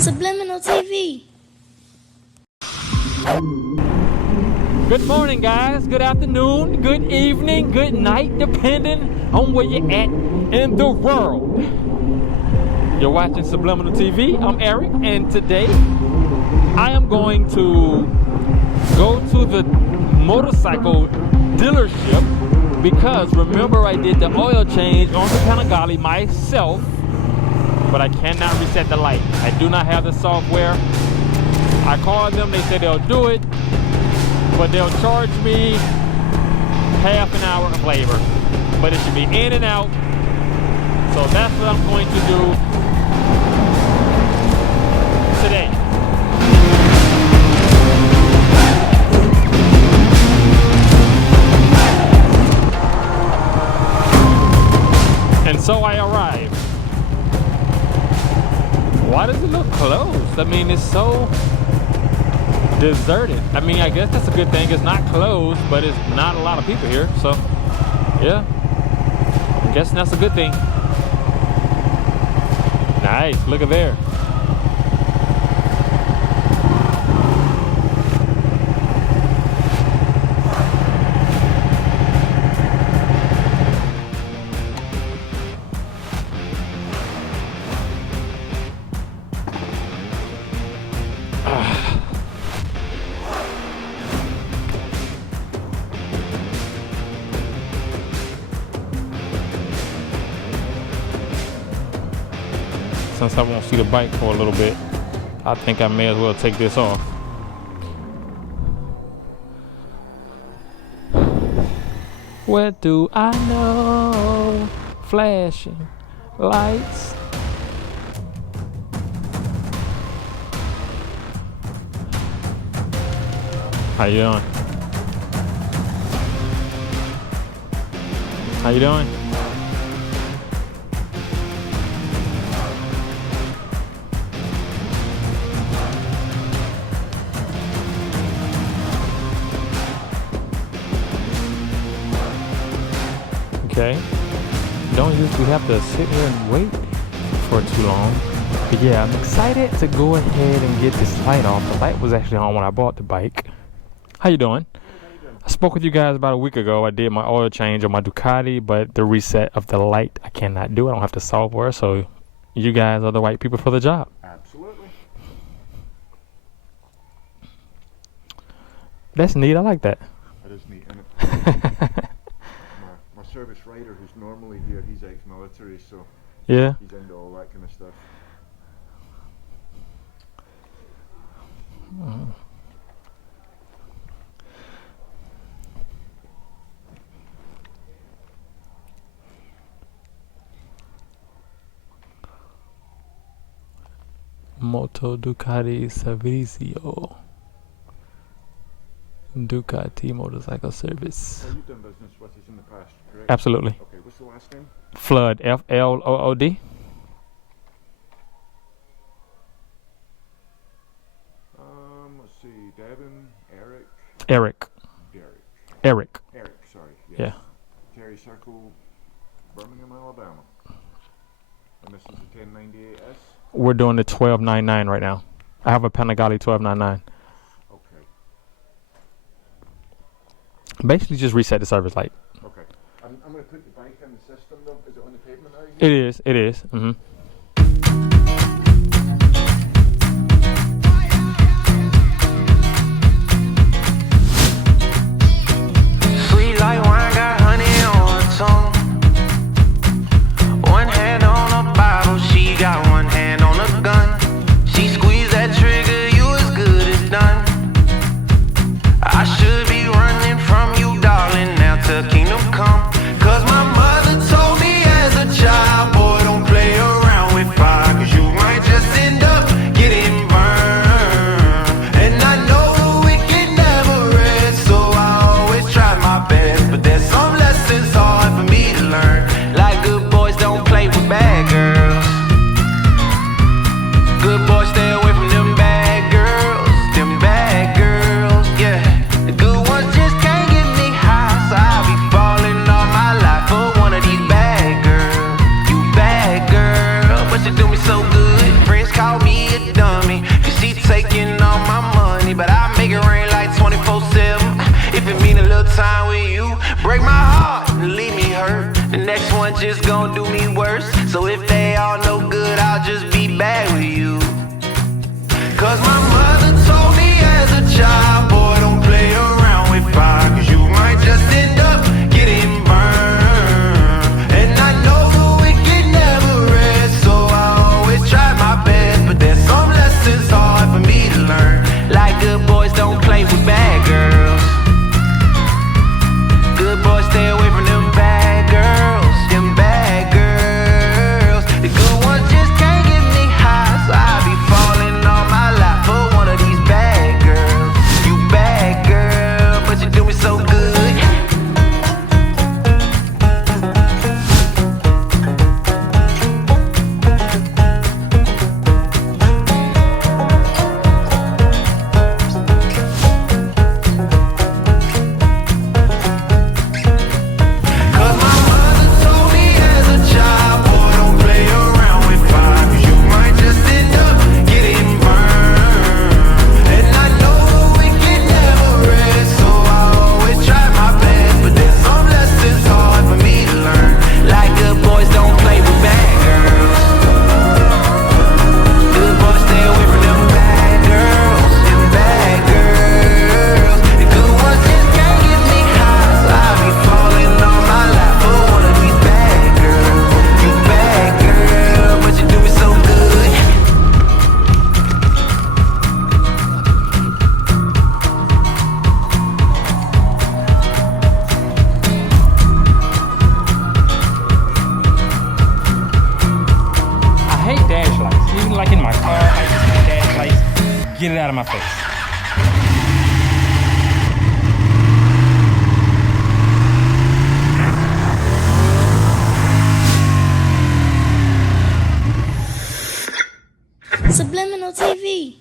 Subliminal TV. Good morning, guys. Good afternoon, good evening, good night, depending on where you're at in the world. You're watching Subliminal TV. I'm Eric, and today I am going to go to the motorcycle dealership because remember I did the oil change on the Panigale myself, but I cannot reset the light. I do not have the software. I called them, they said they'll do it, but they'll charge me half an hour of labor. But it should be in and out. So that's what I'm going to do today. And so I arrived. Why does it look closed? I mean, it's so deserted. I mean, I guess that's a good thing. It's not closed, but it's not a lot of people here. So, yeah. I'm guessing that's a good thing. Nice. Look at there. Since I won't see the bike for a little bit, I think I may as well take this off. What do I know? Flashing lights. How you doing? How you doing? Okay. Don't usually have to sit here and wait for too long. But yeah, I'm excited to go ahead and get this light off. The light was actually on when I bought the bike. How you doing? I spoke with you guys about a week ago. I did my oil change on my Ducati, but the reset of the light I cannot do. I don't have the software, so you guys are the right people for the job. Absolutely. That's neat. I like that. That is neat. And my service writer who's normally here, he's ex-military, so Yeah. he's into all that kind of stuff. Moto Ducati Servizio. Ducati motorcycle service. So you've done business with us in the past, correct? Absolutely. Okay, what's the last name? Flood. Flood. Let's see, Devin, Eric, Eric. Derek. Eric. Eric, sorry. Yes. Yeah. Terry Circle, Birmingham, Alabama. And this is the 1098S? We're doing the 1299 right now. I have a Panigale 1299. Okay. Basically, just reset the service light. Okay. I'm going to put the bike in the system though. Is it on the pavement now? It is. It is. Mm-hmm. Sweet like wine, got honey on her tongue. One hand on a bottle, she got one hand on a gun. She squeezed that trigger, you as good as done. I should be running from you, darling, now till kingdom come. 'Cause my mother told me as a child, boy, don't play around. lights. Even like in my car, I just see dash lights. Get it out of my face. Subliminal TV.